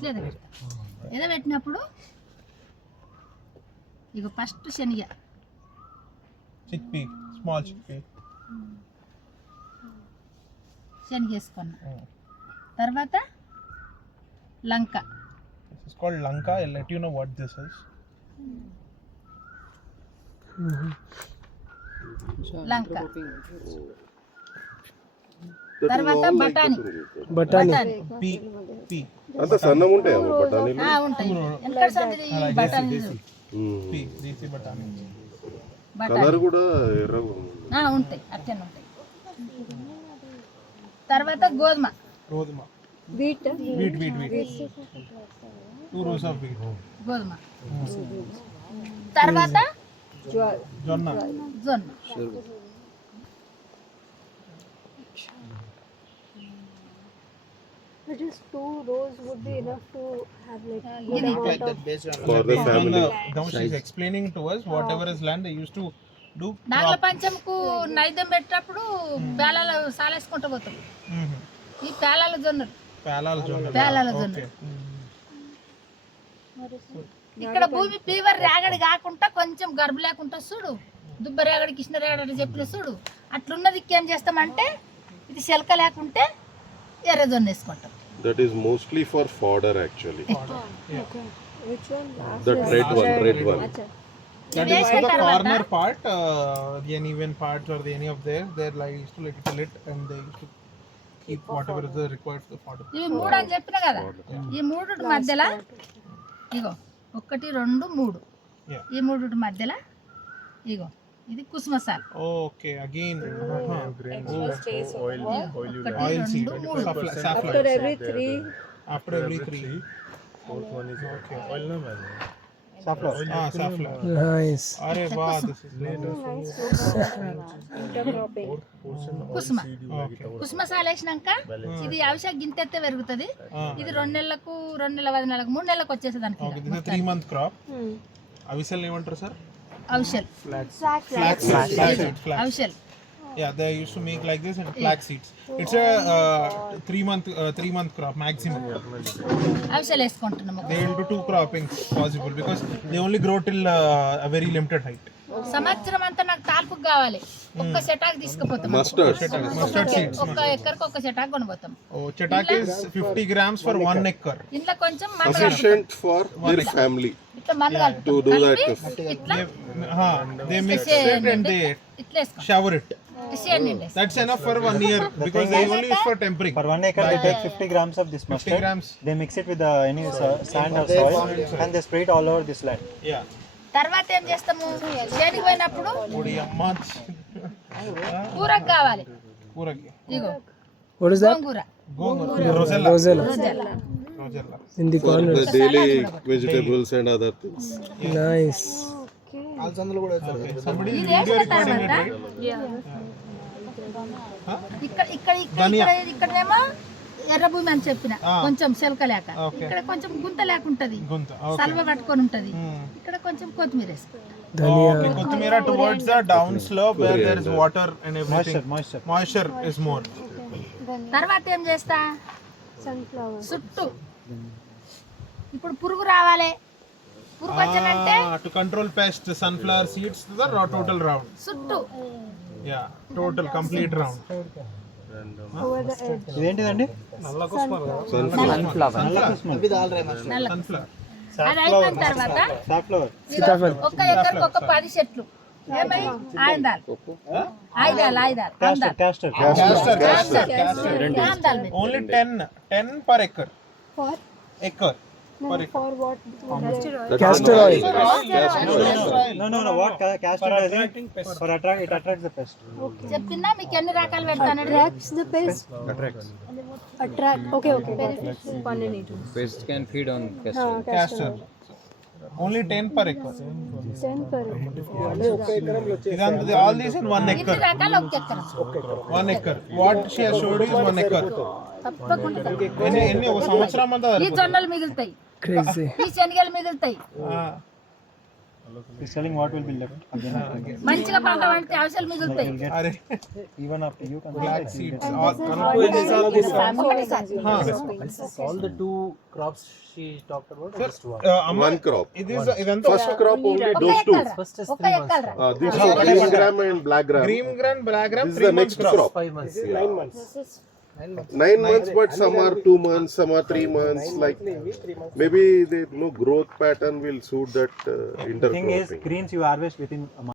ఇట్లా ఎదబెడతా. ఎదబెట్టినప్పుడు ఇక ఫస్ట్ శనగ చిక్పీ స్మాల్ చిక్పీ శనగ వేసుకున్నా. తర్వాత లంక. This is called lanka. I'll let you know what this is. లంక. తర్వాత బఠానీ. పీ అంత సన్నం ఉంటాయి బఠానీలు ఉంటాయి. ఎంత సంది బఠానీ? పీ దేశీ బఠానీ. కలర్ కూడా ఎర్రగా ఉంటాయి, అట్లనే ఉంటాయి. తర్వాత గోధుమ. వీట్ 2 rows of wheat. గోధుమ. తర్వాత జొన్న. Just 2 rows would be enough to have like for the family. Now she's explaining to us whatever is land they used to do. నాగల పంచముకు నైద్యం పెట్టినప్పుడు పేలాలు సాలేసుకుంటూ పోతాం. ఈ పేలాల జొన్నలు. ఇక్కడ భూమి ఫీవర్ రేగడి కాకుండా కొంచెం గర్భ లేకుండా చూడు, దుబ్బ రేగడి కృష్ణ రేగడి చెప్పిన చూడు అట్లున్నది. ఏం చేస్తామంటే ఇది శెలక లేకుంటే ఎర్ర జొన్న వేసుకుంటాం. That is mostly for fodder actually. Okay. Which one? The red one. That is for the corner part, the uneven parts or the any of there like used to like till it and they used to keep whatever is required for the fodder. ఇవి 3 అని చెప్పిన కదా, ఈ 3 మధ్యలో ఇగో 1 2 3 ఈ 3 మధ్యలో ఇగో ఇది కుసుమసాల. Okay, again oil seed. After every 3. After every 3. Fourth one is oil no man. Safflower. Nice. Arey wow, this is Intercropping. కుసుమ. కుసుమసాల వేసినాక ఇది అవిష గింతెత్తే పెరుగుతుంది. ఇది 2 నెలలకు 2 నెలల 10 నెలలకు 3 నెలలకు వచ్చేస్తుంది అనుకో. Okay, this is a 3-month crop. అవిసెల్ ఏమంటారు సార్? అవిషల్. Flax seeds. అవిషల్. Yeah, they used to make like this and flax seeds. It's a 3-month crop maximum. అవిషల్ వేసుకుంటున్నాము. They will do 2 croppings possible because they only grow till a very limited height. సంవత్సరం అంతా నాకు తాల్పుకు కావాలి. ఒక్క చెటాక్ తీసుకుపోతాం. Mustard seeds. ఒక్క ఎకర్కి ఒక్క చెటాక్ కొనబోతాం. Oh, chatak is 50 grams for 1 acre. ఇంట్లో కొంచెం మన్ను sufficient for their family ఇట్లా మన్ను to do that. ఇట్లా They mix it and they ఇట్లా వేసుకో. shower it. చేయండి. That's enough for 1 year because they only use for tempering. For 1 acre, they take 50 grams of this 50 mustard. grams. They mix it with any sand or soil, and they spray it all over this land. Yeah. తర్వాత ఏం చేస్తాము, చేనికి పోయినప్పుడు కూరకు కావాలి. కూరకి. ఇగో What is that? Gongura. Rosella. In the corner. The daily vegetables and other things. Nice. Okay. Somebody ఇది video వేసిన recording it, తర్వాత right? ఇక్కడనేమో ఎర్ర భూమి అని చెప్పిన, కొంచెం శెలక లేక. Okay. ఇక్కడ కొంచెం గుంత లేకుంటది, Gunta. Okay. సల్వ పట్టుకొని ఉంటది. ఇక్కడ కొంచెం కొత్తిమీర వేసుకుంటాం. Okay. Kothimira towards the down slope where there is water and everything. Moisture is more. తర్వాత ఏం చేస్తా, Sunflower. చుట్టూ ఇప్పుడు పురుగు రావాలి. పురుగు వచ్చానంటే To control pest, sunflower seeds to the total round. చుట్టూ Yeah, total complete round. Over the edge. ఇదేంటిదండి? Sunflower. నల్ల. అది అయిపోయిన తర్వాత సాఫ్లవర్. ఒక్క ఎకర్కి ఒక 10 చెట్లు. ఏమై ఆయుధాలు. Castor. ఆందాలు. Only 10 per acre. For? Acre. No, for what? Castor oil. No. What castor does it? For it attracts the pest. చెప్తున్నా మీకు ఎన్ని రకాలు పెడతాను. Attracts the pest. Attract. Okay. Pests can feed on castor. Castor. Only 10 per acre. 10 per. All these in 1 ఇన్ని acre. రకాలు ఒక ఎకరం. 1 acre. What she has showed you is 1 acre. తప్పకుండా ఎన్ని ఒక సంవత్సరం అంతా ఈ జొన్నలు మిగులుతాయి, Crazy. ఈ శనగలు మిగులుతాయి. He's telling what will be left. Again, మంచిగా పంట పండితే అవసరాలు మిగులుతాయి. Are even after you can black you seeds can- all All the two crops she talked about, or just one? One crop. ఇదంతా First crop only ఒక those two. ఎకరా. First is ఒక 3 months. ఎకరా. This is green gram and black gram. green gram, black gram, This is 3 the months next crop. crop. 5 months. 9 months. 9 months, but some are 2 months, some are 3 months. Like maybe the growth pattern will suit that The thing is, intercropping. greens you harvest within a month.